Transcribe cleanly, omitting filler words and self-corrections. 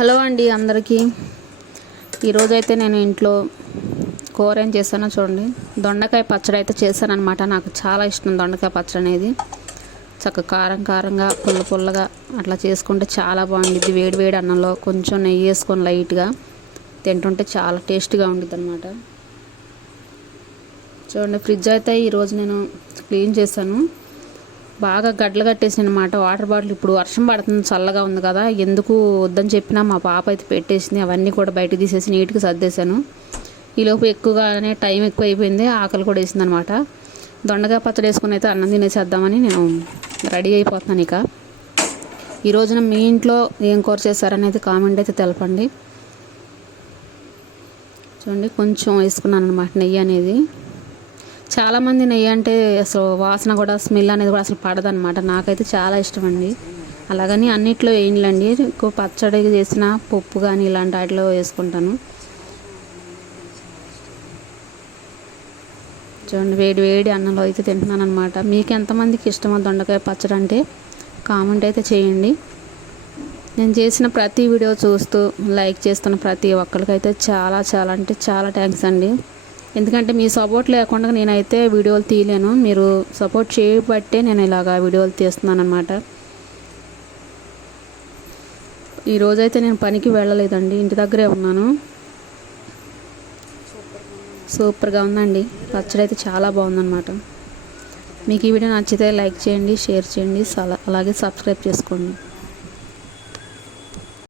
Hello అండి అందరికీ. ఈరోజైతే నేను ఇంట్లో కూర ఏం చేశానో చూడండి. దొండకాయ పచ్చడి అయితే చేశాను అనమాట. నాకు చాలా ఇష్టం దొండకాయ పచ్చడి అనేది. చక్కగా కారం కారంగా పుల్ల పుల్లగా అట్లా చేసుకుంటే చాలా బాగుండిద్ది. వేడి వేడి అన్నంలో కొంచెం నెయ్యి వేసుకొని లైట్గా తింటుంటే చాలా టేస్ట్గా ఉండిద్ది అనమాట. చూడండి, ఫ్రిడ్జ్ అయితే ఈరోజు నేను క్లీన్ చేశాను. బాగా గడ్డలు కట్టేసింది అనమాట. వాటర్ బాటిల్ ఇప్పుడు వర్షం పడుతుంది, చల్లగా ఉంది కదా, ఎందుకు వద్దని చెప్పినా మా పాప అయితే పెట్టేసింది. అవన్నీ కూడా బయటకు తీసేసి నీట్గా సర్దేశాను. ఈలోపు ఎక్కువగానే టైం ఎక్కువ అయిపోయింది, ఆకలి కూడా వేసింది అనమాట. దొండకాయ పచ్చడి వేసుకుని అయితే అన్నం తినేసేద్దామని నేను రెడీ అయిపోతున్నాను. ఇక ఈ రోజున మీ ఇంట్లో ఏం కూర చేశారనేది కామెంట్ అయితే తెలపండి. చూడండి, కొంచెం వేసుకున్నాను అనమాట నెయ్యి అనేది. చాలామంది నెయ్యి అంటే అసలు వాసన కూడా స్మెల్ అనేది కూడా అసలు పడదనమాట. నాకైతే చాలా ఇష్టం అండి. అలాగని అన్నిట్లో వేయండి. ఎక్కువ పచ్చడి చేసిన పప్పు కానీ ఇలాంటి వాటిలో వేసుకుంటాను. చూడండి, వేడి వేడి అన్నంలో అయితే తింటున్నాను అనమాట. మీకు ఎంతమందికి ఇష్టమో దొండకాయ పచ్చడి అంటే కామెంట్ అయితే చేయండి. నేను చేసిన ప్రతి వీడియో చూస్తూ లైక్ చేస్తున్న ప్రతి ఒక్కరికైతే చాలా చాలా అంటే చాలా థ్యాంక్స్ అండి. ఎందుకంటే మీ సపోర్ట్ లేకుండా నేనైతే వీడియోలు తీయలేను. మీరు సపోర్ట్ చేయబట్టే నేను ఇలాగా వీడియోలు తీస్తున్నాను అనమాట. ఈరోజైతే నేను పనికి వెళ్ళలేదండి, ఇంటి దగ్గరే ఉన్నాను. సూపర్గా ఉందండి పచ్చడి అయితే, చాలా బాగుందన్నమాట. మీకు ఈ వీడియో నచ్చితే లైక్ చేయండి, షేర్ చేయండి, అలాగే సబ్స్క్రైబ్ చేసుకోండి.